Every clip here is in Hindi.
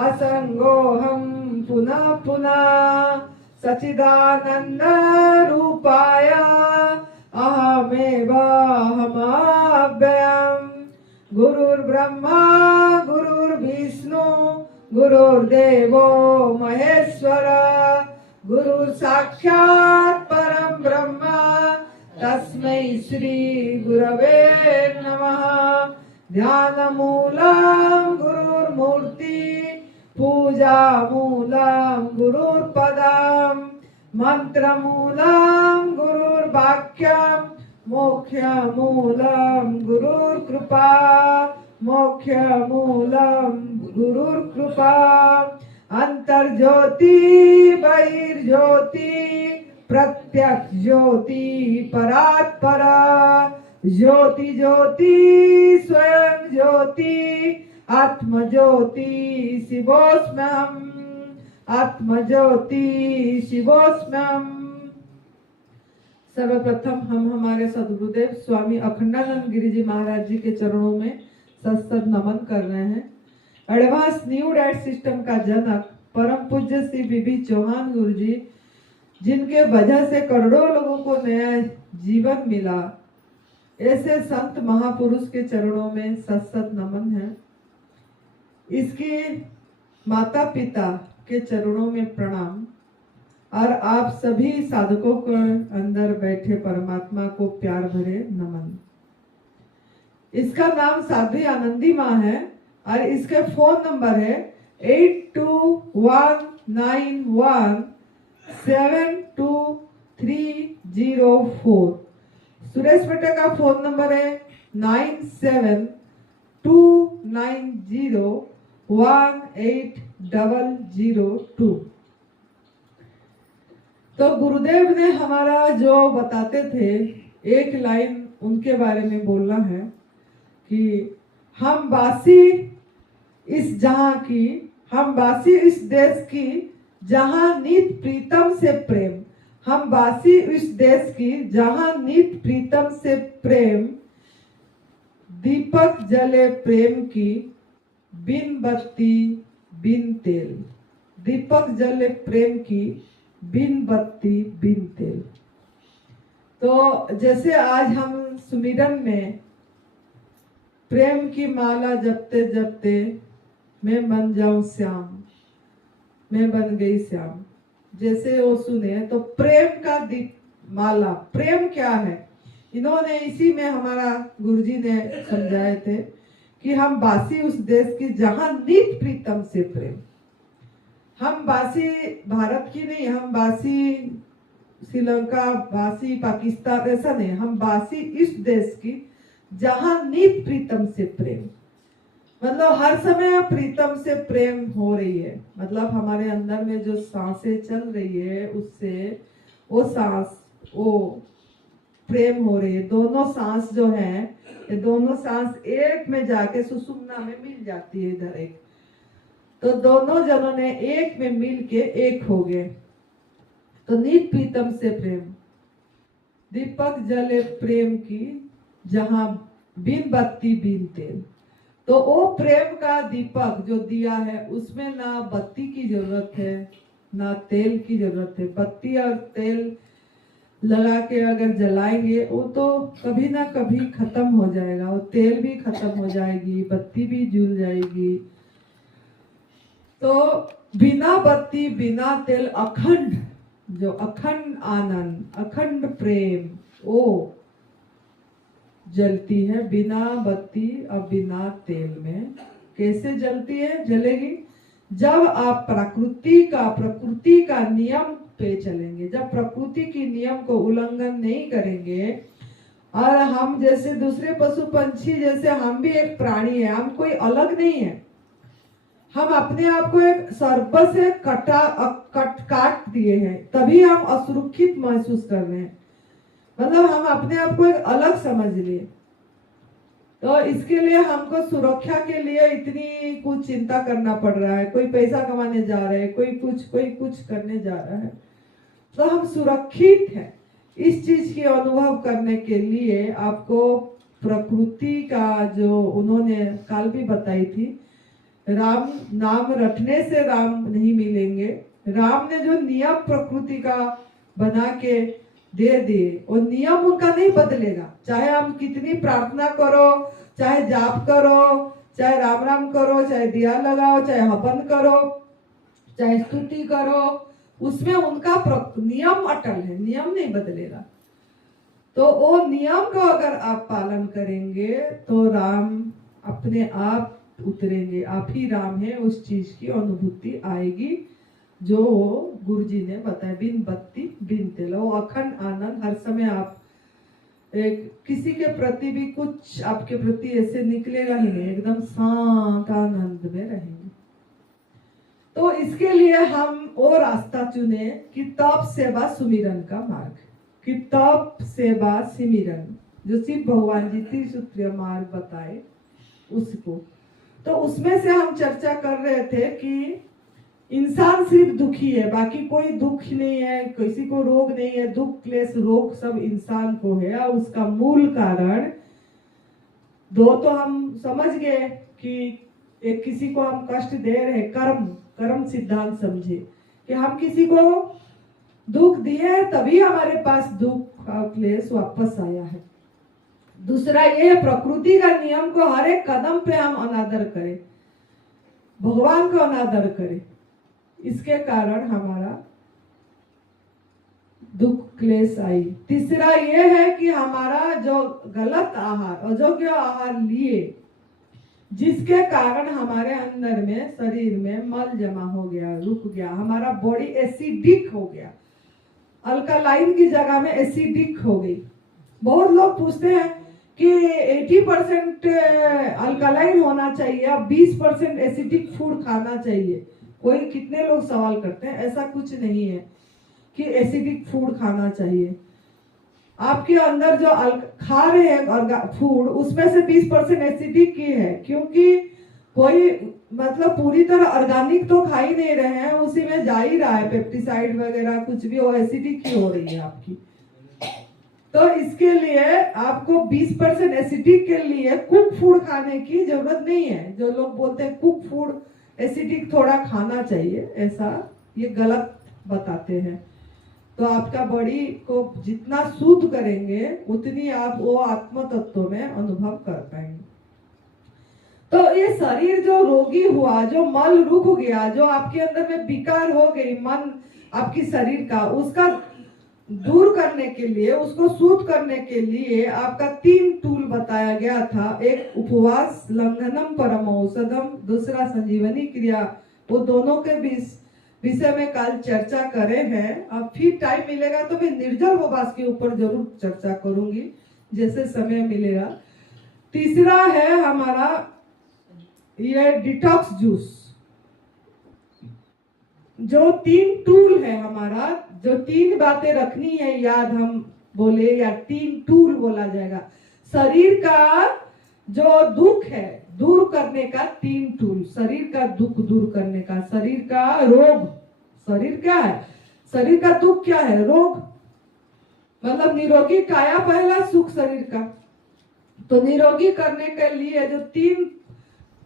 असंगोऽहं पुनः पुनः सच्चिदानंद रूपाय अहमेवाहमव्ययम् गुरुर्ब्रह्मा गुरुर्विष्णु गुरुर्देवो महेश्वर गुरुः साक्षात् परं ब्रह्म तस्मै श्री गुरवे नमः ध्यानमूलं गुरुर्मूर्ति पूजामूलं गुरुर्पदं मंत्रमूलं गुरुर्वाक्यं मोक्षमूलं गुरुर्कृपा मोक्षमूलं गुरुर्कृपा अंतर्ज्योति बहिर्ज्योति प्रत्यक्ष ज्योति परात्परा ज्योति ज्योति स्वयं ज्योति आत्म ज्योति शिवोस्म्यहम् आत्म ज्योति शिवोस्म्यहम्। सर्वप्रथम हम हमारे सद्गुरुदेव स्वामी अखंडानंद गिरी जी महाराज जी के चरणों में सत्संग नमन कर रहे हैं। एडवांस न्यू डाइट सिस्टम का जनक परम पूज्य श्री बीबी चौहान गुरु जी, जिनके वजह से करोड़ों लोगों को नया जीवन मिला, ऐसे संत महापुरुष के चरणों में सत्संग नमन है। इसके माता पिता के चरणों में प्रणाम और आप सभी साधकों के अंदर बैठे परमात्मा को प्यार भरे नमन। इसका नाम साध्वी आनंदी माँ है और इसके फोन नंबर है 8219172304। सुरेश बेटे का फोन नंबर है 9729018002। तो गुरुदेव ने हमारा जो बताते थे, एक लाइन उनके बारे में बोलना है कि हम वासी इस जहां की, हम वासी इस देश की जहां नित प्रीतम से प्रेम, हम वासी इस देश की जहां नित प्रीतम से प्रेम, दीपक जले प्रेम की बिन बत्ती बिन तेल, दीपक जले प्रेम की बिन बत्ती बिन तेल। तो जैसे आज हम सुमिरन में प्रेम की माला जपते जपते मैं बन जाऊं श्याम, मैं बन गई श्याम, जैसे वो सुने तो प्रेम का दीप माला, प्रेम क्या है, इन्होंने इसी में हमारा गुरुजी ने समझाए थे कि हम वासी उस देश की जहां नित प्रीतम से प्रेम, हम वासी भारत की नहीं, हम वासी श्रीलंका, वासी पाकिस्तान, ऐसा नहीं, हम वासी इस देश की जहां नित प्रीतम से प्रेम, मतलब हर समय प्रीतम से प्रेम हो रही है, मतलब हमारे अंदर में जो सांसें चल रही है उससे वो सांस, वो प्रेम हो रही है। दोनों सांस जो है, ये दोनों सांस एक में जाके सुषुम्ना में मिल जाती है इधर एक, तो दोनों जनों ने एक में मिल के एक हो गए। तो नित प्रीतम से प्रेम, दीपक जले प्रेम की जहां बिन बत्ती बिन तेल। तो वो प्रेम का दीपक जो दिया है उसमें ना बत्ती की जरूरत है ना तेल की जरूरत है। बत्ती और तेल लगा के अगर जलाएंगे वो तो कभी ना कभी खत्म हो जाएगा, वो तेल भी खत्म हो जाएगी, बत्ती भी जल जाएगी। तो बिना बत्ती बिना तेल अखंड, जो अखंड आनंद, अखंड प्रेम वो जलती है बिना बत्ती और बिना तेल में। कैसे जलती है, जलेगी जब आप प्रकृति का नियम पे चलेंगे, जब प्रकृति की नियम को उल्लंघन नहीं करेंगे। और हम जैसे दूसरे पशु पंछी जैसे हम भी एक प्राणी है, हम कोई अलग नहीं है, हम अपने आप को एक सर्प से काट दिए हैं, तभी हम असुरक्षित महसूस कर रहे हैं, मतलब हम अपने आप को एक अलग समझ लिए। तो इसके लिए हमको सुरक्षा के लिए इतनी कुछ चिंता करना पड़ रहा है, कोई पैसा कमाने जा रहा है, कोई कुछ करने जा रहा है, तो हम सुरक्षित हैं। इस चीज की अनुभव करने के लिए आपको प्रकृति का जो उन्होंने काल भी बताई थी राम नाम रटने से राम नहीं मिलेंगे। राम ने जो नियम प्रकृति का बना के दे दिए, वो नियम उनका नहीं बदलेगा। चाहे हम कितनी प्रार्थना करो, चाहे जाप करो, चाहे राम राम करो, चाहे दिया लगाओ, चाहे हवन करो, चाहे स्तुति करो, उसमें उनका नियम अटल है, नियम नहीं बदलेगा। तो वो नियम को अगर आप पालन करेंगे तो राम अपने आप उतरेंगे। आप ही राम है, उस चीज की अनुभूति आएगी जो गुरु जी ने बताया, बिन बत्ती बिन तेल। वो अखंड आनंद हर समय आप किसी के प्रति भी कुछ आपके प्रति ऐसे निकलेगा ही नहीं, एकदम शांत आनंद में रहेंगे। तो इसके लिए हम वो रास्ता चुने कि तप सेवा सुमिरन का मार्ग, कि तप सेवा सुमिरन, जो शिव भगवान जी त्रिसूत्रीय मार्ग बताए उसको। तो उसमें से हम चर्चा कर रहे थे कि इंसान सिर्फ दुखी है, बाकी कोई दुख नहीं है, किसी को रोग नहीं है। दुख क्लेश रोग सब इंसान को है, और उसका मूल कारण दो तो हम समझ गए कि एक किसी को हम कष्ट दे रहे, कर्म सिद्धांत समझे कि हम किसी को दुख दिए तभी हमारे पास दुख और क्लेश वापस आया है। दूसरा ये है प्रकृति का नियम को हर एक कदम पे हम अनादर करें, भगवान को अनादर करें, इसके कारण हमारा दुख क्लेश आई। तीसरा ये है कि हमारा जो गलत आहार, अयोग्य आहार लिए, जिसके कारण हमारे अंदर में शरीर में मल जमा हो गया, रुक गया, हमारा बॉडी एसिडिक हो गया, अल्कलाइन की जगह में एसिडिक हो गई। बहुत लोग पूछते हैं कि 80% अल्कलाइन होना चाहिए और 20% एसिडिक फूड खाना चाहिए। कोई कितने लोग सवाल करते हैं, ऐसा कुछ नहीं है कि एसिडिक फूड खाना चाहिए। आपके अंदर जो खा रहे हैं फूड, उसमें से 20% एसिडिक की है, क्योंकि कोई मतलब पूरी तरह ऑर्गेनिक तो खा ही नहीं रहे हैं, उसी में जा ही रहा है पेप्टिसाइड वगैरह, कुछ भी, वो एसिडिक ही हो रही है आपकी। तो इसके लिए आपको 20% एसिडिक के लिए कुक फूड खाने की जरूरत नहीं है। जो लोग बोलते हैं कुक फूड एसिडिक थोड़ा खाना चाहिए, ऐसा ये गलत बताते हैं। तो आपका बॉडी को जितना शुद्ध करेंगे उतनी आप वो आत्म तत्व में अनुभव कर पाएंगे। तो ये शरीर जो रोगी हुआ, जो मल रुक गया, जो आपके अंदर में विकार हो गई मन आपकी शरीर का, उसका दूर करने के लिए, उसको शुद्ध करने के लिए आपका 3 टूल बताया गया था। एक उपवास, लंघनम परम औषधम, दूसरा संजीवनी क्रिया। वो दोनों के विषय में कल चर्चा करे हैं। अब फिर टाइम मिलेगा तो मैं निर्जल उपवास के ऊपर जरूर चर्चा करूंगी, जैसे समय मिलेगा। तीसरा है हमारा ये डिटॉक्स जूस। जो 3 टूल है हमारा, जो 3 बातें रखनी है याद, हम बोले, या 3 टूल बोला जाएगा। शरीर का जो दुख है दूर करने का 3 टूल, शरीर का दुख दूर करने का, शरीर का रोग, शरीर क्या है, शरीर का दुख क्या है, रोग, मतलब निरोगी काया पहला सुख शरीर का। तो निरोगी करने के लिए जो 3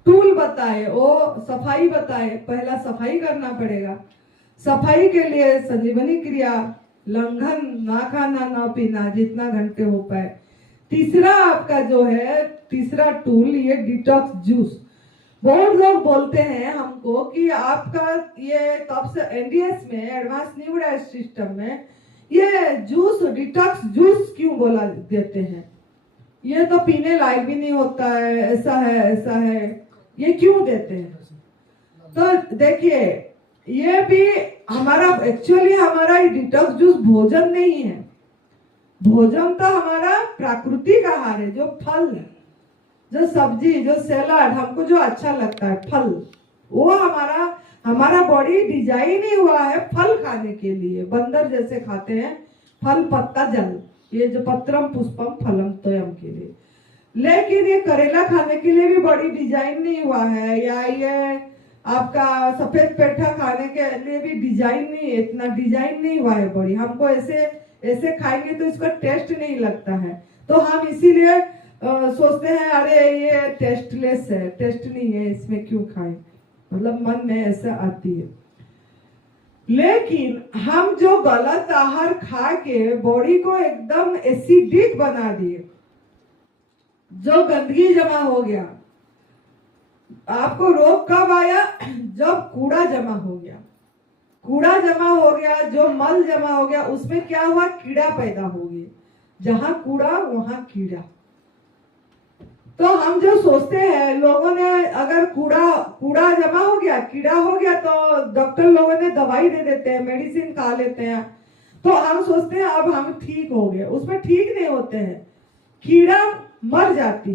टूल बताए, वो सफाई बताए, पहला सफाई करना पड़ेगा। सफाई के लिए संजीवनी क्रिया, लंघन, ना खाना ना पीना जितना घंटे हो पाए। तीसरा आपका जो है तीसरा टूल ये डिटॉक्स जूस। बहुत लोग बोलते हैं हमको कि आपका ये तब से एनडीएस में, एडवांस न्यू डाइट सिस्टम में, ये जूस डिटॉक्स जूस क्यों बोला देते हैं, ये तो पीने लायक भी नहीं होता है, ऐसा है ऐसा है, ये क्यों देते हैं? तो देखिए, ये भी हमारा एक्चुअली हमारा डिटॉक्स जूस भोजन नहीं है। भोजन तो हमारा प्राकृतिक आहार है, जो फल है, जो सब्जी, जो सलाद, हमको जो अच्छा लगता है फल, वो हमारा बॉडी डिजाइन ही हुआ है फल खाने के लिए। बंदर जैसे खाते हैं फल, पत्ता, जल, ये जो पत्रम पुष्पम फलम तोयम के लिए। लेकिन ये करेला खाने के लिए भी बॉडी डिजाइन नहीं हुआ है, या ये आपका सफेद पेठा खाने के लिए भी डिजाइन नहीं, इतना डिजाइन नहीं हुआ है बॉडी। हमको ऐसे खाएंगे तो इसका टेस्ट नहीं लगता है, तो हम इसीलिए सोचते हैं अरे ये टेस्टलेस है, टेस्ट नहीं है, इसमें क्यों खाएं। मतलब मन में ऐसा आती है। लेकिन हम जो गलत आहार खा के बॉडी को एकदम एसिडिक बना दिए, जो गंदगी जमा हो गया, आपको रोग कब आया? जब कूड़ा जमा हो गया। कूड़ा जमा हो गया, जो मल जमा हो गया, उसमें क्या हुआ? कीड़ा पैदा हो गए। जहां कूड़ा वहां कीड़ा। तो हम जो सोचते हैं, लोगों ने अगर कूड़ा जमा हो गया, कीड़ा हो गया, तो डॉक्टर लोगों ने दवाई दे देते हैं, मेडिसिन खा लेते हैं, तो हम सोचते हैं अब हम ठीक हो गए। उसमें ठीक नहीं होते हैं, कीड़ा मर जाती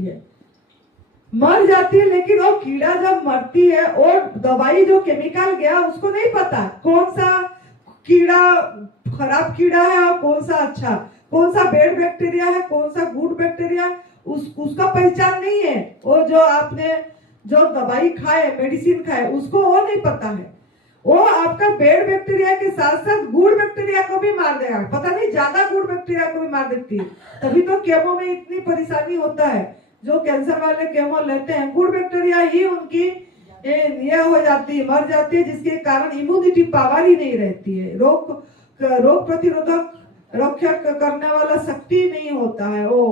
है, लेकिन वो कीड़ा जब मरती है, और दवाई जो केमिकल गया उसको नहीं पता कौन सा कीड़ा खराब कीड़ा है और कौन सा अच्छा, कौन सा बैड बैक्टीरिया है, कौन सा गुड बैक्टीरिया, उसका पहचान नहीं है। वो जो आपने जो दवाई खाए, मेडिसिन खाए, उसको वो नहीं पता है। वो आपका बैड बैक्टीरिया के साथ साथ गुड बैक्टीरिया को भी मार देगा। पता नहीं, ज्यादा गुड बैक्टीरिया को भी मार देती है। तभी तो केमो में इतनी परेशानी होता है। जो कैंसर वाले केमो लेते हैं, गुड बैक्टीरिया ही उनकी ये हो जाती है, मर जाती है, जिसके कारण इम्यूनिटी पावर ही नहीं रहती है। रोग प्रतिरोधक रक्षक करने वाला शक्ति नहीं होता है, वो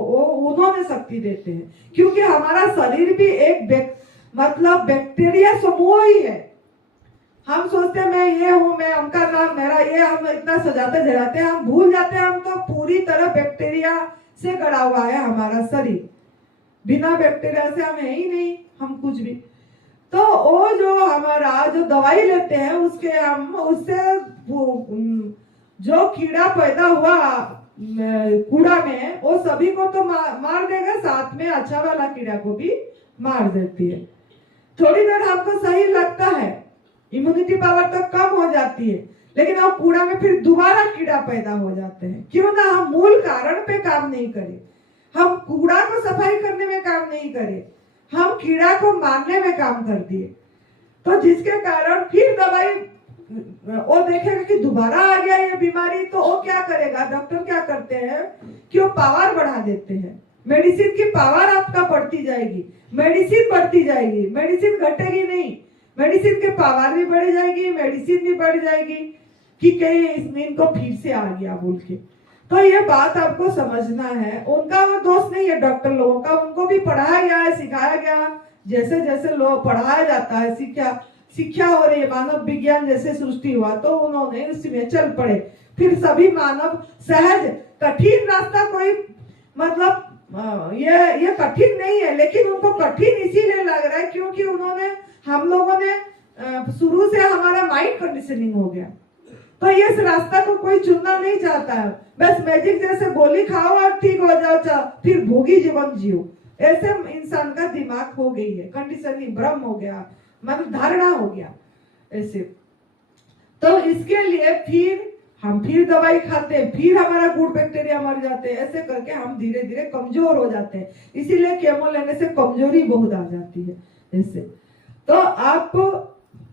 उन्होंने शक्ति देते हैं। क्योंकि हमारा शरीर भी एक मतलब बैक्टीरिया समूह ही है। हम सोचते हैं मैं ये हूं, मैं अमका नाम मेरा ये, हम इतना सजाते जलाते हैं, हम भूल जाते हैं हम तो पूरी तरह बैक्टीरिया से गड़ा हुआ है हमारा शरीर। बिना बैक्टीरिया से हम है ही नहीं, हम कुछ भी। तो वो जो हमारा जो दवाई लेते हैं, उससे जो कीड़ा पैदा हुआ कूड़ा में, वो सभी को तो मार देगा, साथ में अच्छा वाला कीड़ा को भी मार देती है। थोड़ी देर हमको सही लगता है, इम्यूनिटी पावर तो कम हो जाती है, लेकिन वो कूड़ा में फिर दोबारा कीड़ा पैदा हो जाते हैं। क्यों ना हम मूल कारण पे काम नहीं करें, हम कूड़ा को सफाई करने में काम नहीं करें, हम कीड़ा को मारने में काम कर दिए। तो जिसके कारण फिर दवाई वो देखेगा कि दोबारा आ गया ये बीमारी, तो वो क्या करेगा? डॉक्टर क्या करते हैं कि वो पावर बढ़ा देते हैं। मेडिसिन की पावर आपका बढ़ती जाएगी, मेडिसिन बढ़ती जाएगी, मेडिसिन घटेगी नहीं, मेडिसिन की पावर भी बढ़ जाएगी, मेडिसिन भी बढ़ जाएगी कि कहीं इनको फिर से आ गया बोल के। तो ये बात आपको समझना है। उनका वो दोष नहीं है डॉक्टर लोगों का, उनको भी पढ़ाया गया है, सिखाया गया। जैसे जैसे लोग पढ़ाया जाता है, शिक्षा हो रही है, मानव विज्ञान जैसे सृष्टि हुआ तो उन्होंने उसमें चल पड़े। फिर सभी मानव सहज, कठिन रास्ता कोई मतलब ये कठिन नहीं है, लेकिन उनको कठिन इसीलिए लग रहा है क्योंकि हम लोगों ने शुरू से हमारा माइंड कंडीशनिंग हो गया। तो ये इस रास्ता को कोई चुनना नहीं चाहता है। बस मैजिक जैसे गोली खाओ और ठीक हो जाओ, फिर भोगी जीवन जियो, ऐसे इंसान का दिमाग हो गई है, कंडीशनिंग भ्रम हो गया, मतलब धारणा हो गया ऐसे। तो इसके लिए फिर दवाई खाते हैं, फिर हमारा गुड बैक्टीरिया मर जाते हैं, ऐसे करके हम धीरे धीरे कमजोर हो जाते हैं। इसीलिए केमो लेने से कमजोरी बहुत आ जाती है ऐसे। तो आप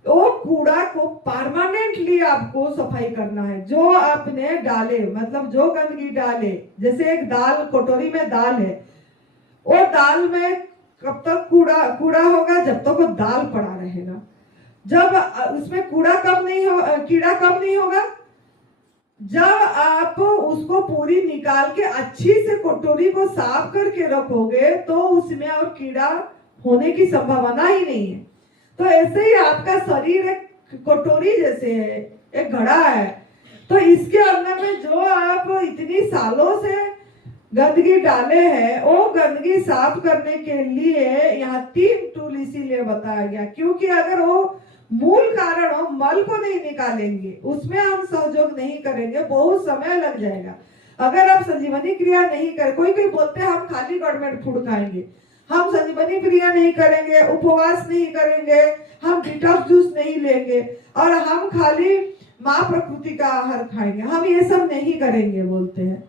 वो कूड़ा को परमानेंटली आपको सफाई करना है। जो आपने डाले, मतलब जो गंदगी डाले, जैसे एक दाल, कटोरी में दाल है, वो दाल में कब तक कूड़ा होगा? जब तक वो दाल पड़ा रहेगा। जब उसमें कीड़ा कब नहीं होगा? जब आप उसको पूरी निकाल के अच्छी से कटोरी को साफ करके रखोगे, तो उसमें और कीड़ा होने की संभावना ही नहीं है। तो ऐसे ही आपका शरीर एक कटोरी जैसे है, एक घड़ा है। तो इसके अंदर में जो आप इतनी सालों से गंदगी डाले हैं, वो गंदगी साफ करने के लिए यहाँ 3 टूल इसीलिए बताया गया, क्योंकि अगर वो मूल कारण हो, मल को नहीं निकालेंगे, उसमें हम सहयोग नहीं करेंगे, बहुत समय लग जाएगा। अगर आप संजीवनी क्रिया नहीं करें, कोई बोलते हैं हम खाली गवर्नमेंट फूड खाएंगे, हम संजीवनी क्रिया नहीं करेंगे, उपवास नहीं करेंगे, हम डिटॉक्स जूस नहीं लेंगे और हम खाली माँ प्रकृति का आहार खाएंगे, हम ये सब नहीं करेंगे बोलते हैं।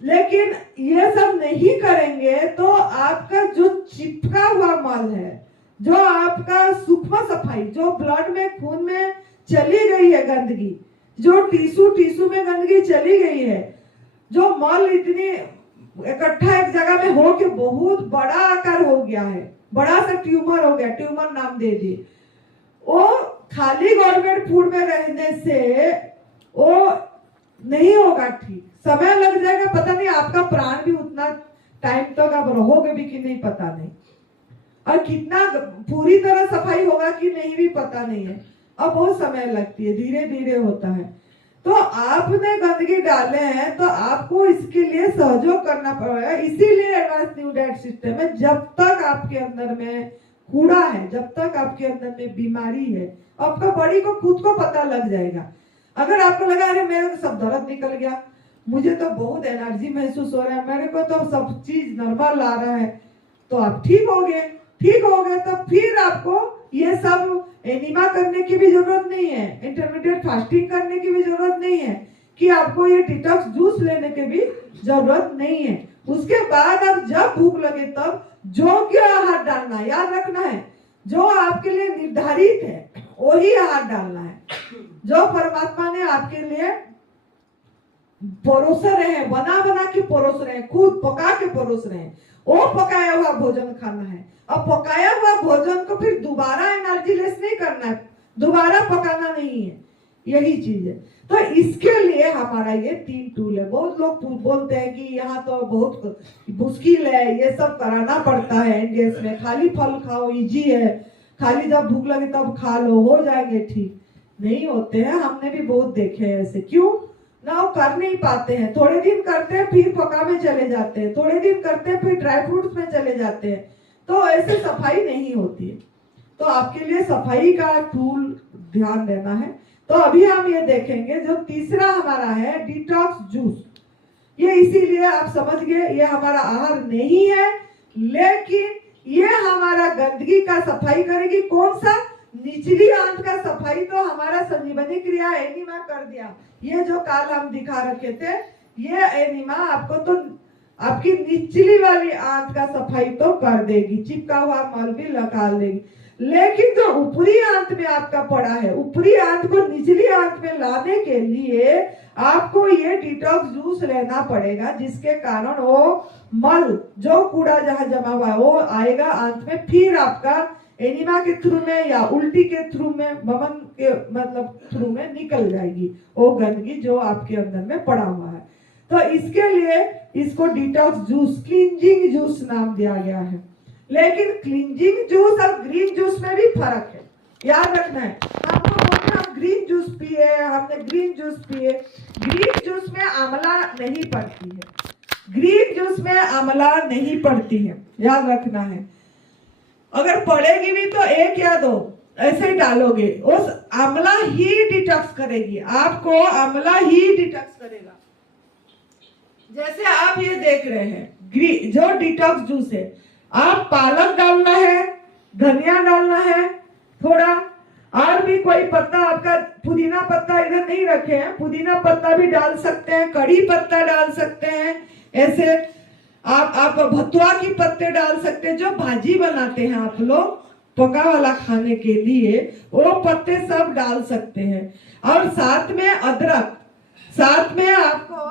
लेकिन ये सब नहीं करेंगे तो आपका जो चिपका हुआ मल है, जो आपका सूक्ष्म सफाई, जो ब्लड में, खून में चली गई है गंदगी, जो टिश्यू में गंदगी चली गई है, जो मल इतनी इकट्ठा एक जगह में हो के बहुत बड़ा आकार हो गया है, बड़ा सा ट्यूमर हो गया, ट्यूमर नाम दे दिए, वो खाली गवर्नमेंट फूड में रहने से वो नहीं होगा ठीक, समय लग जाएगा, पता नहीं आपका प्राण भी उतना टाइम तक आप रहोगे भी कि नहीं पता नहीं, और कितना पूरी तरह सफाई होगा कि नहीं भी पता नहीं है, अब बहुत समय लगती है, धीरे धीरे होता है। तो आपने गंदगी डाले हैं तो आपको इसके लिए सहयोग करना पड़ेगा। इसीलिए एडवांस न्यू डाइट सिस्टम है, जब तक आपके अंदर में कूड़ा है, जब तक आपके अंदर में बीमारी है, आपका बॉडी को खुद को पता लग जाएगा। अगर आपको लगा अरे मेरे को सब दर्द निकल गया, मुझे तो बहुत एनर्जी महसूस हो रहा है, मेरे को तो सब चीज नॉर्मल आ रहा है, तो आप ठीक हो गए। ठीक हो गए तो फिर आपको ये सब एनिमा करने की भी जरूरत नहीं है, इंटरमीडिएट फास्टिंग करने की भी जरूरत नहीं है, कि आपको ये डिटॉक्स जूस लेने की भी जरूरत नहीं है। उसके बाद आप जब भूख लगे तब योग्य आहार डालना, याद रखना है, जो आपके लिए निर्धारित है वही आहार डालना है, जो परमात्मा ने आपके लिए परोस रहे हैं, बना बना के परोस रहे हैं, खुद पका के परोस रहे हैं, वो पकाया हुआ भोजन खाना है। अब पकाया हुआ भोजन को फिर दोबारा एनर्जी लेस नहीं करना है, दोबारा पकाना नहीं है, यही चीज है। तो इसके लिए हमारा ये 3 टूल है। बहुत लोग बोलते हैं कि यहाँ तो बहुत मुश्किल है, ये सब कराना पड़ता है इंडियंस में, खाली फल खाओ इजी है, खाली जब भूख लगे तब खा लो हो जाएंगे ठीक, नहीं होते हैं। हमने भी बहुत देखे हैं ऐसे, क्यों ना वो कर नहीं पाते हैं, थोड़े दिन करते हैं फिर पका में चले जाते हैं, थोड़े दिन करते हैं फिर ड्राई फ्रूट्स में चले जाते हैं, तो ऐसे सफाई नहीं होती है। तो आपके लिए सफाई का टूल ध्यान देना है। तो अभी हम ये देखेंगे जो तीसरा हमारा है डिटॉक्स जूस। ये इसीलिए आप समझ गए ये हमारा आहार नहीं है, लेकिन ये हमारा गंदगी का सफाई करेगी। कौन सा? निचली आंत का सफाई तो हमारा संजीवनी क्रिया एनिमा कर दिया। ये जो काल हम दिखा रखे थे, ये एनिमा आपको तो आपकी निचली वाली आंत का सफाई तो कर देगी, चिपका हुआ मल भी निकाल देगी, लेकिन जो ऊपरी आंत में आपका पड़ा है, ऊपरी आंत को निचली आंत में लाने के लिए आपको ये डिटॉक्स जूस लेना पड़ेगा, जिसके कारण वो मल जो कूड़ा जहां जमा हुआ है वो आएगा आंत में, फिर आपका एनिमा के थ्रू में या उल्टी के थ्रू में, बमन के मतलब थ्रू में निकल जाएगी वो गंदगी जो आपके अंदर में पड़ा हुआ है। तो इसके लिए इसको डिटॉक्स जूस, क्लींजिंग जूस नाम दिया गया है। लेकिन क्लींजिंग जूस और ग्रीन जूस में भी फर्क है, याद रखना है। आपको बोलते हम ग्रीन जूस पिए, हमने ग्रीन जूस पिए, ग्रीन जूस में आंवला नहीं पड़ती है, ग्रीन जूस में आंवला नहीं पड़ती है, याद रखना है। अगर पड़ेगी भी तो 1 या 2 ऐसे ही डालोगे, उस आंवला ही डिटॉक्स करेगी, आपको आंवला ही डिटॉक्स करेगा। जैसे आप ये देख रहे हैं जो डिटॉक्स जूस है, आप पालक डालना है, धनिया डालना है थोड़ा, और भी कोई पत्ता, आपका पुदीना पत्ता इधर नहीं रखे हैं, पुदीना पत्ता भी डाल सकते हैं, कड़ी पत्ता डाल सकते हैं, ऐसे आप भतुआ की पत्ते डाल सकते हैं, जो भाजी बनाते हैं आप लोग पका वाला खाने के लिए, वो पत्ते सब डाल सकते हैं। और साथ में अदरक, साथ में आपको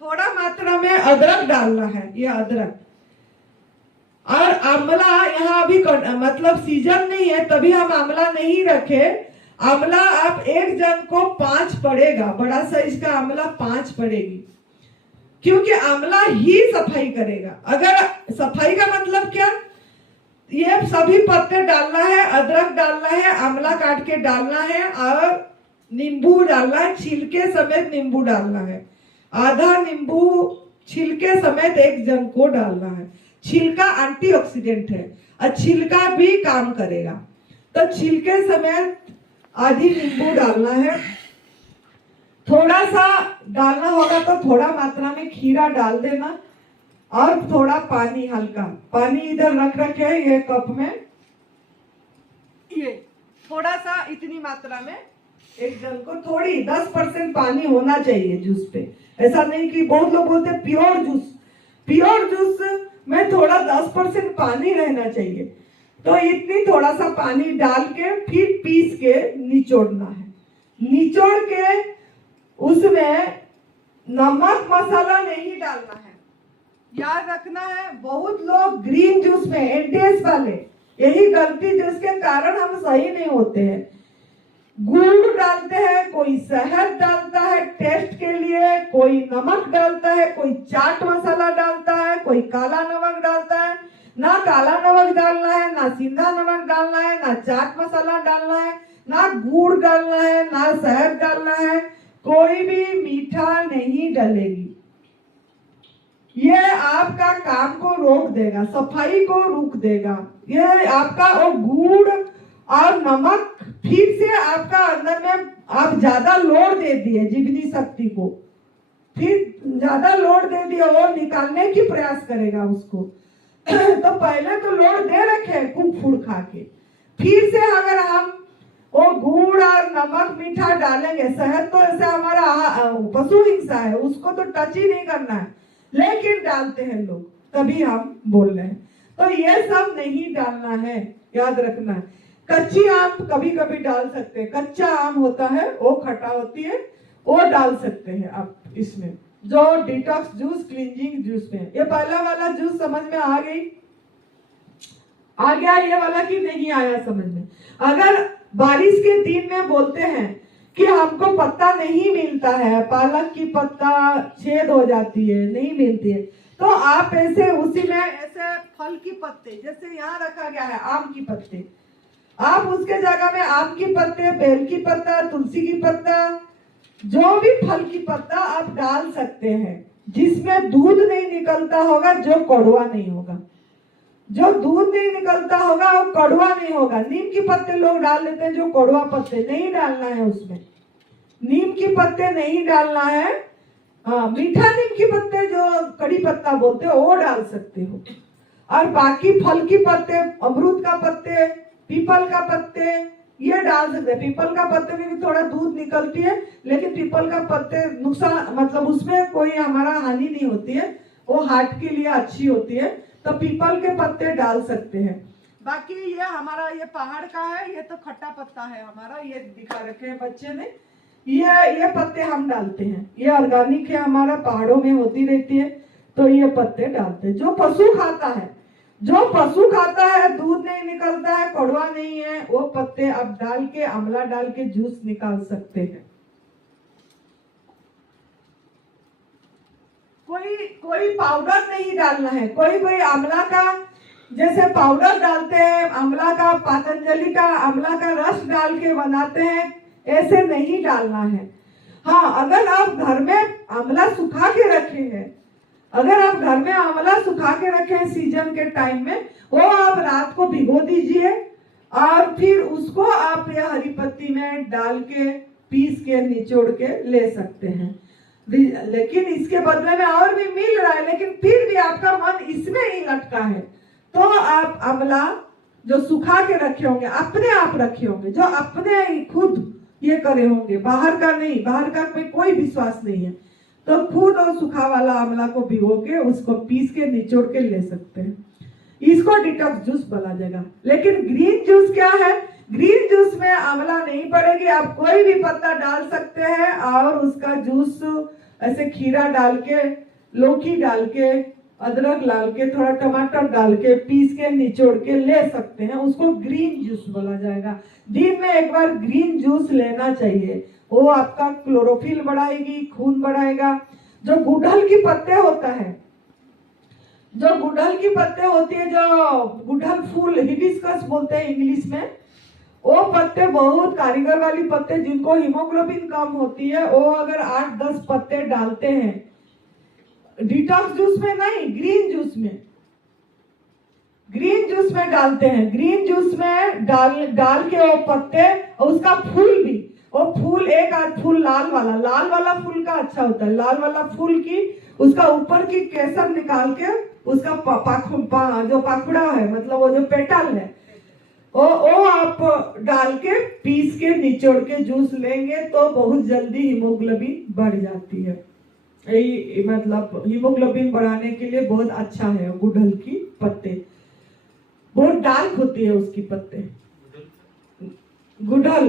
थोड़ा मात्रा में अदरक डालना है, ये अदरक। और आंवला यहाँ अभी मतलब सीजन नहीं है, तभी हम आंवला नहीं रखे। आंवला आप 1 जन को 5 पड़ेगा, बड़ा साइज का आंवला 5 पड़ेगी, क्योंकि आंवला ही सफाई करेगा। अगर सफाई का मतलब क्या, ये सभी पत्ते डालना है, अदरक डालना है, आंवला काट के डालना है, और नींबू डालना है, छिलके समेत नींबू डालना है, आधा नींबू छिलके समेत 1 जन को डालना है। छिलका एंटीऑक्सीडेंट है और छिलका भी काम करेगा, तो छिलके समेत आधी नींबू डालना है। थोड़ा सा डालना होगा तो थोड़ा मात्रा में खीरा डाल देना, और थोड़ा पानी, हल्का पानी इधर रख रखे है ये कप में, ये थोड़ा सा इतनी मात्रा में 1 जन को थोड़ी 10% पानी होना चाहिए जूस पे। ऐसा नहीं कि बहुत लोग बोलते प्योर जूस, प्योर जूस में थोड़ा 10% पानी रहना चाहिए। तो इतनी थोड़ा सा पानी डाल के फिर पीस के निचोड़ना है, निचोड़ के उसमें नमक मसाला नहीं डालना है, याद रखना है। बहुत लोग ग्रीन जूस में, एनटीएस वाले यही गलती जिसके कारण हम सही नहीं होते हैं। गुड़ डालते हैं, कोई शहद डालता है टेस्ट के लिए, कोई नमक डालता है, कोई चाट मसाला डालता है, कोई काला नमक डालता है। ना काला नमक डालना है, ना सीधा नमक डालना है, ना चाट मसाला डालना है, ना गुड़ डालना है, ना शहद डालना है, कोई भी मीठा नहीं डालेगी। ये आपका काम को रोक देगा, सफाई को रोक देगा। ये आपका वो गुड़ और नमक फिर से आपका अंदर में आप ज्यादा लोड दे दिए जीवनी शक्ति को, फिर ज्यादा लोड दे दिया, वो निकालने की प्रयास करेगा उसको। तो पहले तो लोड दे रखे कुक फूड खा के, फिर से अगर हम वो गुड़ और नमक मीठा डालेंगे, शहद तो ऐसे हमारा पशु हिंसा है, उसको तो टच ही नहीं करना है, लेकिन डालते हैं लोग, तभी हम बोल रहे हैं। तो ये सब नहीं डालना है, याद रखना है। कच्ची आम कभी कभी डाल सकते हैं, कच्चा आम होता है वो खट्टा होती है, वो डाल सकते हैं आप इसमें, जो डिटॉक्स जूस, क्लींजिंग जूस में। ये पहला वाला जूस समझ में आ गया ये वाला कि नहीं आया समझ में? अगर बारिश के दिन में बोलते हैं कि हमको पत्ता नहीं मिलता है, पालक की पत्ता छेद हो जाती है, नहीं मिलती है, तो आप ऐसे उसी में ऐसे फल की पत्ते, जैसे यहाँ रखा गया है आम की पत्ते, आप उसके जगह में आम की पत्ते, बेल की पत्ता, तुलसी की पत्ता, जो भी फल की पत्ता आप डाल सकते हैं, जिसमें दूध नहीं निकलता होगा, जो कड़वा नहीं होगा। जो दूध नहीं निकलता होगा वो कड़वा नहीं होगा। नीम की पत्ते लोग डाल लेते हैं, जो कड़वा पत्ते, नहीं डालना है उसमें, नीम की पत्ते नहीं डालना है। हाँ, मीठा नीम की पत्ते जो कड़ी पत्ता बोलते हो वो डाल सकते हो, और बाकी फल की पत्ते, अमरूद का पत्ते, पीपल का पत्ते, ये डाल सकते हैं। पीपल का पत्ते में भी थोड़ा दूध निकलती है, लेकिन पीपल का पत्ते नुकसान, मतलब उसमें कोई हमारा हानि नहीं होती है, वो हार्ट के लिए अच्छी होती है, तो पीपल के पत्ते डाल सकते हैं। बाकी ये हमारा ये पहाड़ का है, ये तो खट्टा पत्ता है हमारा, ये दिखा रखे हैं बच्चे ने, ये पत्ते हम डालते हैं, ये ऑर्गेनिक है हमारा, पहाड़ों में होती रहती है, तो ये पत्ते डालते हैं। जो पशु खाता है, जो पशु खाता है, दूध नहीं निकलता है, कड़वा नहीं है, वो पत्ते आप डाल के, आंवला डाल के जूस निकाल सकते हैं। कोई पाउडर नहीं डालना है। कोई आंवला का जैसे पाउडर डालते हैं, आंवला का, पतंजलि का आंवला का रस डाल के बनाते हैं, ऐसे नहीं डालना है। हाँ, अगर आप घर में आंवला सुखा के रखे हैं, अगर आप घर में आंवला सुखा के रखे हैं सीजन के टाइम में, वो आप रात को भिगो दीजिए और फिर उसको आप ये हरी पत्ती में डाल के पीस के निचोड़ के ले सकते हैं। लेकिन इसके बदले में और भी मिल रहा है, लेकिन फिर भी आपका मन इसमें ही लटका है, तो आप आंवला जो सुखा के रखे होंगे, अपने आप रखे होंगे, जो अपने ही खुद ये करे होंगे, बाहर का नहीं, बाहर का में कोई विश्वास नहीं है, तो खुद और सूखा वाला आंवला को भिगो के उसको पीस के निचोड़ के ले सकते हैं। इसको डिटॉक्स जूस बोला जाएगा। लेकिन ग्रीन जूस क्या है? ग्रीन जूस में आंवला नहीं पड़ेगी, आप कोई भी पत्ता डाल सकते हैं और उसका जूस ऐसे खीरा डाल के, लौकी डाल के, अदरक डाल के, थोड़ा टमाटर डाल के पीस के निचोड़ के ले सकते हैं, उसको ग्रीन जूस बोला जाएगा। दिन में एक बार ग्रीन जूस लेना चाहिए, वो आपका क्लोरोफिल बढ़ाएगी, खून बढ़ाएगा। जो गुड़हल की पत्ते होता है, जो गुड़हल की पत्ते होती है, जो गुड़हल फूल, हिबिस्कस बोलते हैं इंग्लिश में, वो पत्ते बहुत कारीगर वाली पत्ते, जिनको हीमोग्लोबिन कम होती है, वो अगर 8-10 पत्ते डालते हैं डिटॉक्स जूस में, नहीं ग्रीन जूस में, ग्रीन जूस में डालते हैं। ग्रीन जूस में डाल के वो पत्ते और उसका फूल भी, वो फूल, एक आध फूल लाल वाला फूल का अच्छा होता है, लाल वाला फूल की उसका ऊपर की केसर निकाल के उसका जो पाखुड़ा है, मतलब वो जो पेटल है, वो आप डाल के पीस के निचोड़ के जूस लेंगे तो बहुत जल्दी हीमोग्लोबिन बढ़ जाती है। यही मतलब हीमोग्लोबिन बढ़ाने के लिए बहुत अच्छा है गुड़हल की पत्ते। बहुत डार्क होती है उसकी पत्ते। गुड़हल,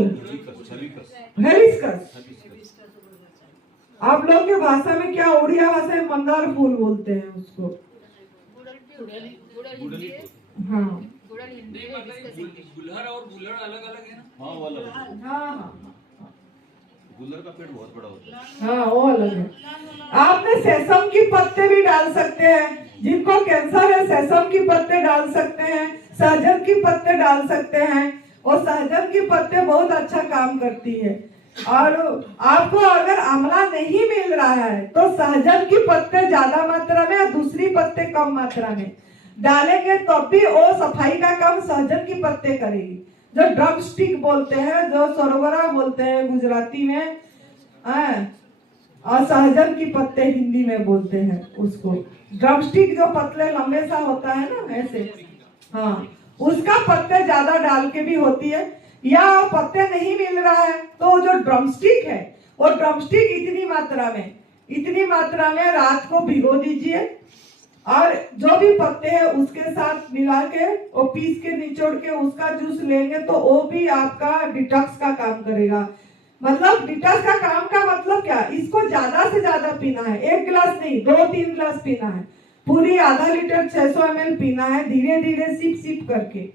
हेलिस्कस, आप लोग के भाषा में क्या, उड़िया भाषा में मंदार फूल बोलते हैं उसको। हाँ, नहीं मतलब गुलहर और गुलड़ अलग अलग है ना? हाँ वो अलग है। हाँ, गुलर का पेड़ बहुत बड़ा होता है। हाँ वो अलग है। आपने सेसम की पत्ते भी डाल सकते हैं, जिनको कैंसर है सेसम की पत्ते डाल सकते हैं, सहजन की पत्ते डाल सकते हैं, और सहजन की पत्ते बहुत अच्छा काम करती है। और आपको अगर आंवला नहीं मिल रहा है तो सहजन की पत्ते ज्यादा मात्रा में और दूसरी पत्ते कम मात्रा में डालेंगे तो भी वो सफाई का काम सहजन की पत्ते करेगी। जो ड्रम स्टिक बोलते हैं, जो सरोवरा बोलते हैं गुजराती में, और सहजन की पत्ते हिंदी में बोलते हैं उसको। ड्रम स्टिक जो पतले लंबे सा होता है ना ऐसे, हाँ उसका पत्ते ज्यादा डाल के भी होती है। या पत्ते नहीं मिल रहा है तो जो ड्रम स्टिक है वो ड्रम स्टिक इतनी मात्रा में रात को भिगो दीजिए, और जो भी पत्ते हैं उसके साथ मिला के वो पीस के निचोड़ के उसका जूस लेंगे तो वो भी आपका डिटॉक्स का काम करेगा। मतलब डिटॉक्स का काम का मतलब क्या, इसको ज्यादा से ज्यादा पीना है, 1 गिलास नहीं 2-3 गिलास पीना है, पूरी आधा लीटर 600 ml पीना है, धीरे धीरे सिप करके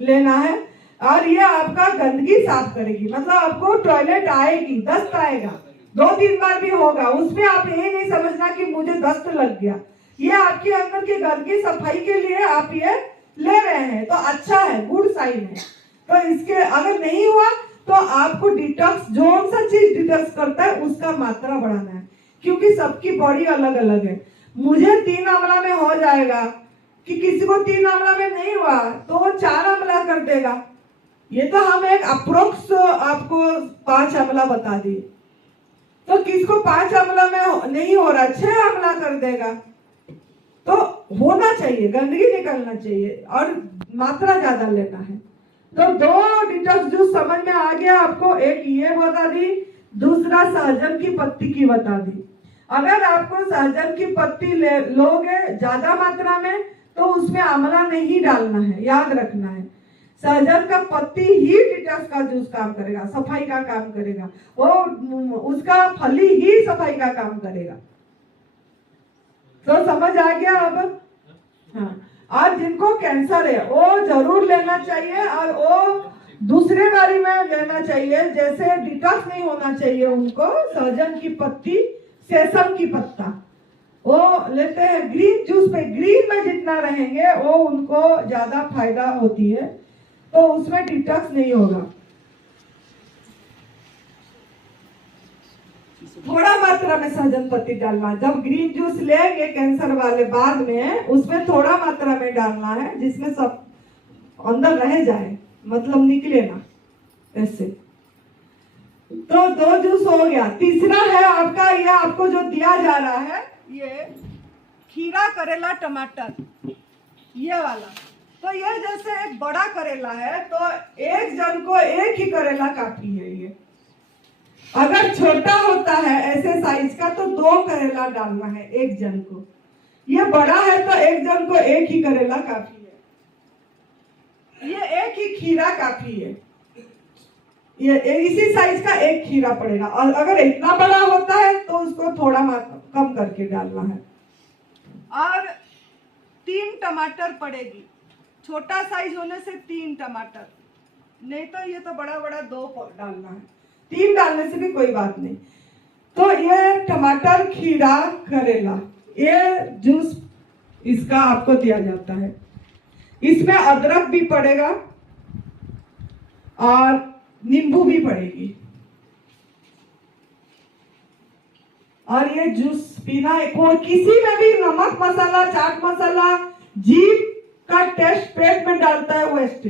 लेना है। और ये आपका गंदगी साफ करेगी, मतलब आपको टॉयलेट आएगी, दस्त आएगा 2-3 बार भी होगा, उसमें आप ये नहीं समझना कि मुझे दस्त लग गया। ये आपके अंदर की गंदगी सफाई के लिए आप ये ले रहे हैं तो अच्छा है, गुड साइन है। तो इसके अगर नहीं हुआ तो आपको डिटॉक्स, जो सा चीज डिटॉक्स करता है उसका मात्रा बढ़ाना है, क्योंकि सबकी बॉडी अलग अलग है। मुझे 3 आंवला में हो जाएगा, कि किसी को 3 आंवला में नहीं हुआ तो वो 4 आंवला कर देगा। ये तो हम एक अप्रोक्स आपको 5 आंवला बता दिए, तो किसको 5 आंवला में नहीं हो रहा 6 आंवला कर देगा। तो होना चाहिए, गंदगी निकलना चाहिए और मात्रा ज्यादा लेना है। तो 2 डिटॉक्स जूस समझ में आ गया आपको, एक ये बता दी, दूसरा सहजन की पत्ती की बता दी। अगर आपको सहजन की पत्ती लोगे ज्यादा मात्रा में तो उसमें आंवला नहीं डालना है, याद रखना है। सहजन का पत्ती ही डिटॉक्स का जूस काम करेगा, सफाई का काम करेगा, वो उसका फली ही सफाई का काम करेगा। तो समझ आ गया अब? हाँ, आज जिनको कैंसर है वो जरूर लेना चाहिए, और वो दूसरे बारी में लेना चाहिए। जैसे डिटॉक्स नहीं होना चाहिए उनको, सहजन की पत्ती, सेसम की पत्ता वो लेते हैं ग्रीन जूस पे, ग्रीन में जितना रहेंगे वो उनको ज्यादा फायदा होती है, तो उसमें डिटॉक्स नहीं होगा। थोड़ा मात्रा में सहजन पत्ती डालना, जब ग्रीन जूस लेंगे कैंसर वाले बाद में उसमें थोड़ा मात्रा में डालना है, जिसमें सब अंदर रह जाए, मतलब निकले ना ऐसे। तो 2 जूस हो गया। तीसरा है आपका, ये आपको जो दिया जा रहा है ये खीरा, करेला, टमाटर, ये वाला। तो ये जैसे एक बड़ा करेला है तो एक जन को एक ही करेला काफी है। ये अगर छोटा होता है ऐसे साइज का तो 2 करेला डालना है एक जन को, ये बड़ा है तो एक जन को एक ही करेला काफी है, ये एक ही खीरा काफी है, ये इसी साइज का एक खीरा पड़ेगा। और अगर इतना बड़ा होता है तो उसको थोड़ा कम करके डालना है। और 3 टमाटर पड़ेगी, छोटा साइज होने से 3 टमाटर, नहीं तो ये तो बड़ा बड़ा 2 डालना है, 3 डालने से भी कोई बात नहीं। तो ये टमाटर, खीरा, करेला, ये जूस इसका आपको दिया जाता है। इसमें अदरक भी पड़ेगा और नींबू भी पड़ेगी, और ये जूस पीना है। कोई किसी में भी नमक मसाला, चाट मसाला, जीभ का टेस्ट पेट में डालता है वेस्ट,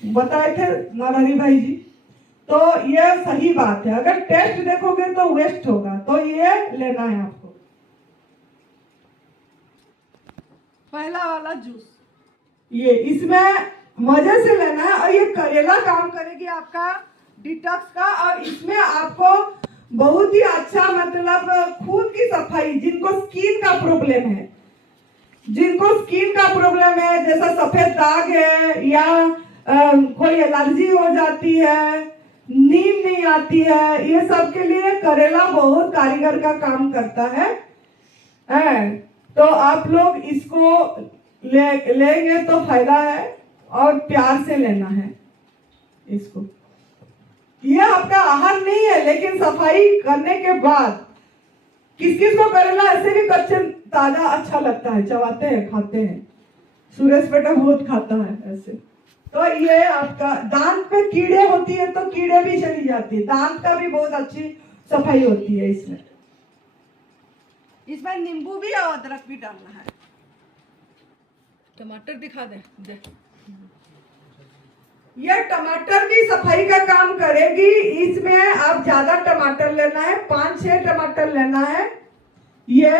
बताए थे नरहरी भाई जी। तो ये सही बात है, अगर टेस्ट देखोगे तो वेस्ट होगा, तो ये लेना है आपको। पहला वाला जूस ये, इसमें मजे से लेना है, और ये करेला काम करेगी आपका डिटॉक्स का, और इसमें आपको बहुत ही अच्छा, मतलब खून की सफाई, जिनको स्किन का प्रॉब्लम है, जैसा सफेद दाग है या कोई एलर्जी हो जाती है, नींद नहीं आती है, ये सब के लिए करेला बहुत कारीगर का काम करता है। तो आप लोग इसको लेंगे तो फायदा है, और प्यार से लेना है इसको। ये आपका आहार नहीं है, लेकिन सफाई करने के बाद किस किस को करेला ऐसे भी कच्चे ताजा अच्छा लगता है, चबाते हैं, खाते हैं। सुरेश बेटा बहुत खाता है ऐसे। तो ये आपका दांत पे कीड़े होती है तो कीड़े भी चली जाती है, दांत का भी बहुत अच्छी सफाई होती है इसमें। इसमें नींबू भी और अदरक भी डालना है। टमाटर दिखा दे। ये टमाटर भी सफाई का काम करेगी। इसमें आप ज्यादा टमाटर लेना है, 5-6 टमाटर लेना है। ये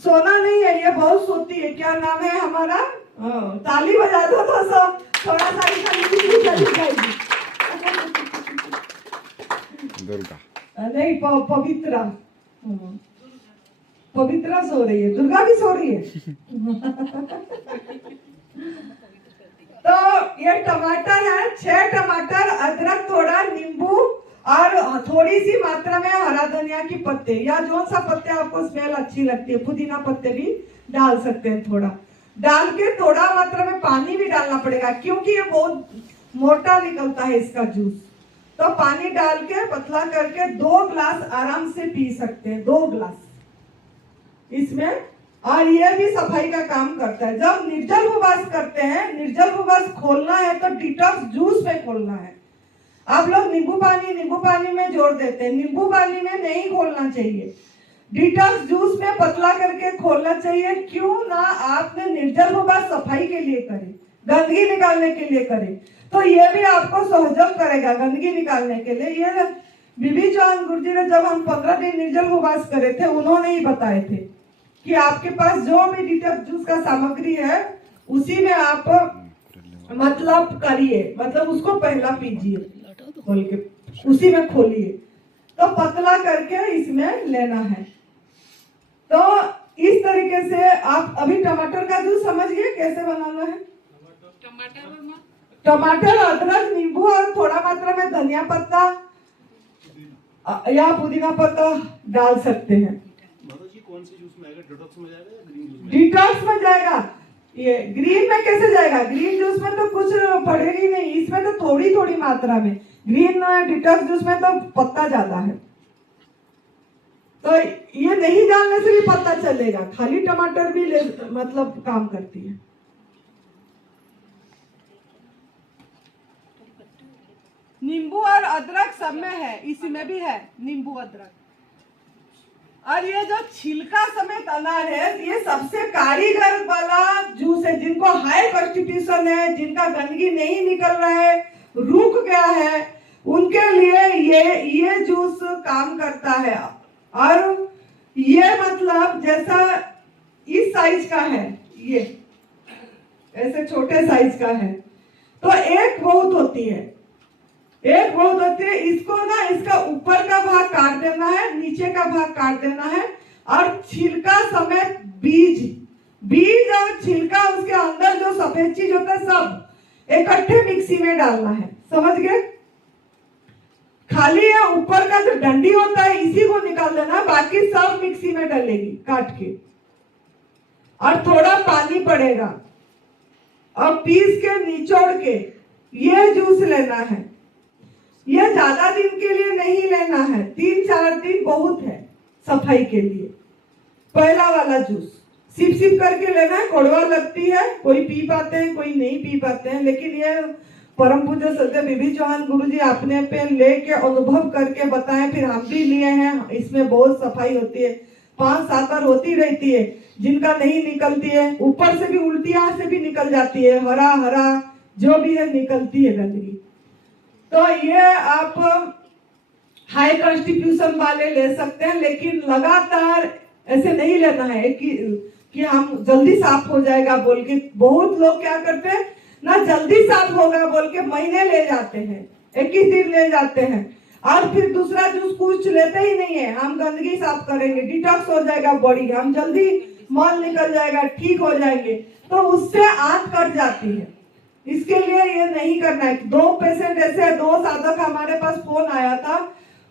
सोना नहीं है, ये बहुत सोती है। क्या नाम है हमारा? ताली बजा दो तो सब थोड़ा सा चली जाएगी। दुर्गा नहीं, पवित्रा। पवित्रा सो रही है, दुर्गा भी सो रही है। तो ये टमाटर है, 6 टमाटर, अदरक थोड़ा, नींबू और थोड़ी सी मात्रा में हरा धनिया की पत्ते, या जो सा पत्ते आपको स्मेल अच्छी लगती है, पुदीना पत्ते भी डाल सकते हैं। थोड़ा डाल के थोड़ा मात्रा में पानी भी डालना पड़ेगा, क्योंकि ये बहुत मोटा निकलता है इसका जूस। तो पानी डाल के पतला करके 2 ग्लास आराम से पी सकते हैं, 2 ग्लास इसमें। और ये भी सफाई का काम करता है। जब निर्जल उपवास करते हैं, निर्जल उपवास खोलना है तो डिटॉक्स जूस में खोलना है। आप लोग नींबू पानी में जोड़ देते हैं, नींबू पानी में नहीं खोलना चाहिए। डिटॉक्स जूस में पतला करके खोलना चाहिए। क्यों ना आपने निर्जल उपवास सफाई के लिए करे, गंदगी निकालने के लिए करे, तो ये भी आपको सहयोग करेगा गंदगी निकालने के लिए। ये बीबी चौहान गुरुजी ने जब हम 15 दिन निर्जल उपवास करे थे, उन्होंने ही बताए थे कि आपके पास जो भी डिटॉक्स जूस का सामग्री है उसी में आप मतलब करिए, मतलब उसको पहला पीजिए खोल के, उसी में खोलिए। तो पतला करके इसमें लेना है। तो इस तरीके से आप अभी टमाटर का जूस समझ गए कैसे बनाना है। टमाटर, अदरक, नींबू और थोड़ा मात्रा में धनिया पत्ता या पुदीना पत्ता डाल सकते हैं। कौन से जूस में आएगा? डिटॉक्स में जाएगा या ग्रीन जूस में? डिटॉक्स में जाएगा। ये ग्रीन में कैसे जाएगा? ग्रीन जूस में तो कुछ पड़ेगी नहीं, इसमें तो थोड़ी थोड़ी मात्रा में। ग्रीन डिटॉक्स जूस में तो पत्ता ज्यादा है, तो ये नहीं डालने से भी पता चलेगा। खाली टमाटर भी मतलब काम करती है। नींबू और अदरक सब में है, इसी में भी है नींबू अदरक। और ये जो छिलका समेत अनार है, ये सबसे कारीगर वाला जूस है। जिनको हाई कॉन्स्टिट्यूशन है, जिनका गंदगी नहीं निकल रहा है, रुक गया है, उनके लिए ये जूस काम करता है। और ये मतलब जैसा इस साइज का है, ये ऐसे छोटे साइज का है, तो एक बहुत होती है, एक बहुत होती है। इसको ना, इसका ऊपर का भाग काट देना है, नीचे का भाग काट देना है, और छिलका समेत बीज और छिलका, उसके अंदर जो सफेद चीज होता है, सब इकट्ठे मिक्सी में डालना है। समझ गए? खाली ये ऊपर का जो डंडी होता है, इसी को निकाल देना, बाकी सब मिक्सी में डालेगी काट के। और थोड़ा पानी पड़ेगा, और पीस के निचोड़ के ये जूस लेना है। ये ज्यादा दिन के लिए नहीं लेना है, 3-4 दिन बहुत है सफाई के लिए। पहला वाला जूस सिप सिप करके लेना है। कड़वा लगती है, कोई पी पाते हैं, कोई नहीं पी पाते हैं, लेकिन ये परम पूज्य सत्य बीबी चौहान गुरुजी अपने पे लेके अनुभव करके बताएं, फिर हम भी लिए हैं। इसमें बहुत सफाई होती है, 5-7 बार होती रहती है। जिनका नहीं निकलती है, ऊपर से भी उल्टियां से भी निकल जाती है, हरा जो भी है निकलती है गंदगी। तो ये आप हाई कॉन्स्टिट्यूशन वाले ले सकते हैं, लेकिन लगातार ऐसे नहीं लेना है कि हम जल्दी साफ हो जाएगा बोल के। बहुत लोग क्या करते हैं ना, जल्दी साफ होगा बोल के महीने ले जाते हैं, 21 दिन ले जाते हैं, और फिर दूसरा जूस कुछ लेते ही नहीं है। हम गंदगी साफ करेंगे, डिटॉक्स हो जाएगा बॉडी, हम जल्दी मल निकल जाएगा, ठीक हो जाएंगे, तो उससे आंत कट जाती है। इसके लिए ये नहीं करना है। 2 पेशेंट ऐसे, 2 साधक हमारे पास फोन आया था,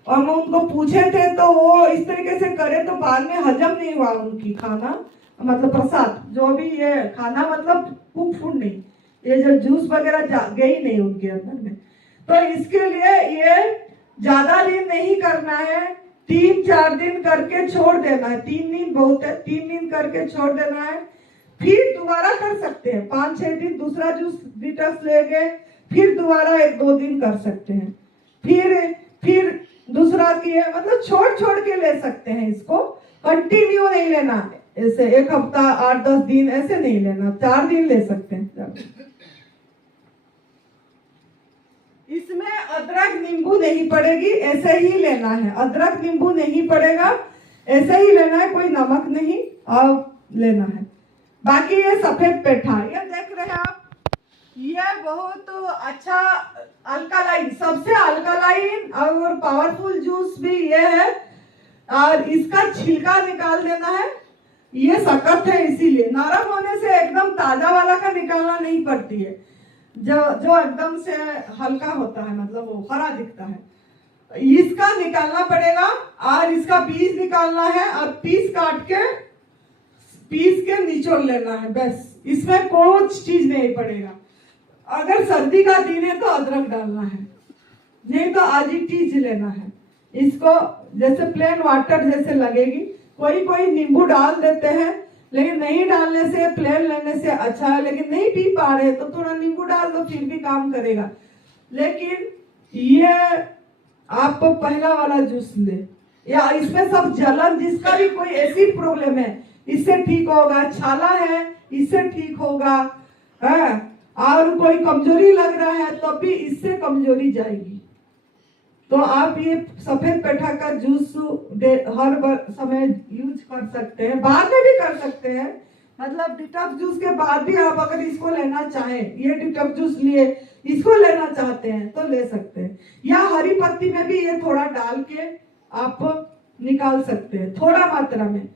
और हम उनको पूछे थे, तो वो इस तरीके से करे तो बाद में हजम नहीं हुआ उनकी खाना, मतलब प्रसाद जो भी ये खाना, मतलब कुक फूड नहीं, ये जो जूस वगैरह गई नहीं उनके अंदर में। तो इसके लिए ये ज्यादा दिन नहीं करना है, 3-4 दिन करके छोड़ देना है। 3 दिन बहुत है, 3 दिन करके छोड़ देना है। फिर दोबारा कर सकते हैं, 5-6 दिन दूसरा जूस डिटॉक्स लेंगे, फिर दोबारा 1-2 दिन कर सकते हैं, फिर दूसरा किए, मतलब छोड़ के ले सकते हैं। इसको कंटिन्यू नहीं लेना है, ऐसे 1 हफ्ता 8-10 दिन ऐसे नहीं लेना, 4 दिन ले सकते हैं। इसमें अदरक नींबू नहीं पड़ेगी, ऐसे ही लेना है। अदरक नींबू नहीं पड़ेगा, ऐसे ही लेना है, कोई नमक नहीं और लेना है। बाकी ये सफेद पेठा, ये देख रहे हैं आप, ये बहुत अच्छा अल्कालाइन, सबसे अल्कालाइन और पावरफुल जूस भी ये है। और इसका छिलका निकाल देना है, ये सख्त है इसीलिए, नरम होने से एकदम ताजा वाला का निकालना नहीं पड़ती है, जो एकदम से हल्का होता है, मतलब वो हरा दिखता है, इसका निकालना पड़ेगा। और इसका बीज निकालना है और पीस के निचोड़ लेना है, बस। इसमें कोई चीज नहीं पड़ेगा। अगर सर्दी का दिन है तो अदरक डालना है, नहीं तो आज ही टीज लेना है। इसको जैसे प्लेन वाटर जैसे लगेगी, कोई नींबू डाल देते हैं, लेकिन नहीं डालने से, प्लेन लेने से अच्छा है। लेकिन नहीं पी पा रहे तो थोड़ा नींबू डाल दो, फिर भी काम करेगा। लेकिन ये आप पहला वाला जूस ले, या इसमें सब जलन, जिसका भी कोई एसिड प्रॉब्लम है इससे ठीक होगा, छाला है इससे ठीक होगा, और कोई कमजोरी लग रहा है तो भी इससे कमजोरी जाएगी। तो आप ये सफेद पेठा का जूस हर समय यूज कर सकते हैं, बाद में भी कर सकते हैं, मतलब डिटॉक्स जूस के बाद भी आप अगर इसको लेना चाहें, ये डिटॉक्स जूस लिए इसको लेना चाहते हैं तो ले सकते हैं। या हरी पत्ती में भी ये थोड़ा डाल के आप निकाल सकते हैं, थोड़ा मात्रा में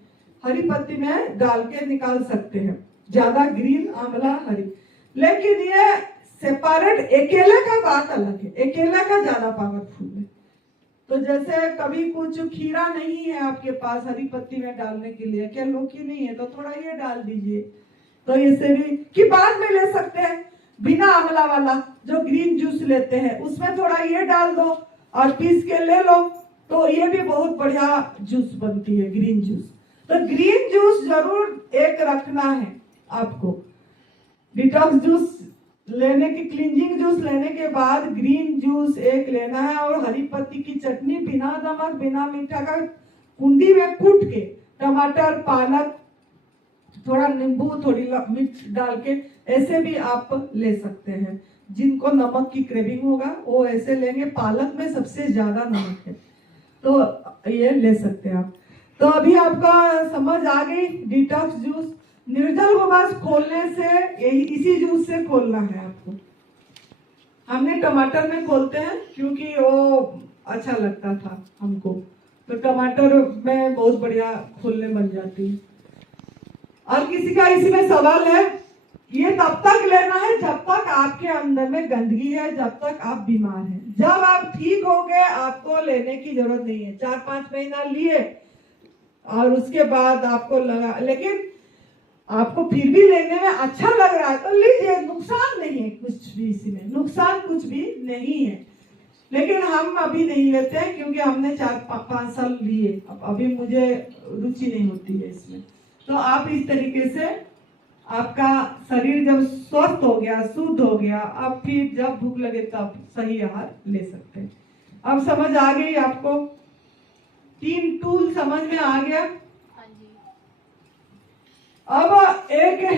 हरी पत्ती में डाल के निकाल सकते हैं, ज्यादा ग्रीन, आंवला, हरी। लेकिन ये सेपरेट अकेले का बात अलग है, अकेले का ज्यादा पावरफुल है। तो जैसे कभी कुछ खीरा नहीं है आपके पास हरी पत्ती में डालने के लिए, क्या लौकी नहीं है, तो थोड़ा ये डाल दीजिए, तो इससे भी कि बाद में ले सकते हैं। बिना आंवला वाला जो ग्रीन जूस लेते हैं उसमें थोड़ा ये डाल दो और पीस के ले लो, तो ये भी बहुत बढ़िया जूस बनती है, ग्रीन जूस। तो ग्रीन जूस जरूर एक रखना है आपको। डिटॉक्स जूस लेने की, क्लींजिंग जूस लेने के बाद ग्रीन जूस एक लेना है, और हरी पत्ती की चटनी बिना नमक बिना मीठा का कुंडी में कूट के, टमाटर, पालक, थोड़ा नींबू, थोड़ी मिर्च डाल के ऐसे भी आप ले सकते हैं। जिनको नमक की क्रेविंग होगा वो ऐसे लेंगे, पालक में सबसे ज्यादा नमक है, तो ये ले सकते हैं आप। तो अभी आपका समझ आ गई डिटॉक्स जूस। निर्जल उपवास खोलने से यही इसी जूस से खोलना है आपको। हमने टमाटर में खोलते हैं क्योंकि वो अच्छा लगता था हमको, तो टमाटर में बहुत बढ़िया खोलने बन जाती है। और किसी का इसी में सवाल है? ये तब तक लेना है जब तक आपके अंदर में गंदगी है, जब तक आप बीमार हैं। जब आप ठीक हो गए आपको लेने की जरूरत नहीं है। 4-5 महीना लिए और उसके बाद आपको लगा, लेकिन आपको फिर भी लेने में अच्छा लग रहा है तो लीजिए, नुकसान नहीं है कुछ भी, इसमें नुकसान कुछ भी नहीं है। लेकिन हम अभी नहीं लेते हैं क्योंकि हमने 4-5 साल लिए, अभी मुझे रुचि नहीं होती है इसमें। तो आप इस तरीके से आपका शरीर जब स्वस्थ हो गया, शुद्ध हो गया, अब फिर जब भूख लगे तब सही आहार ले सकते हैं। अब समझ आ गई आपको? 3 टूल समझ में आ गया। अब एक है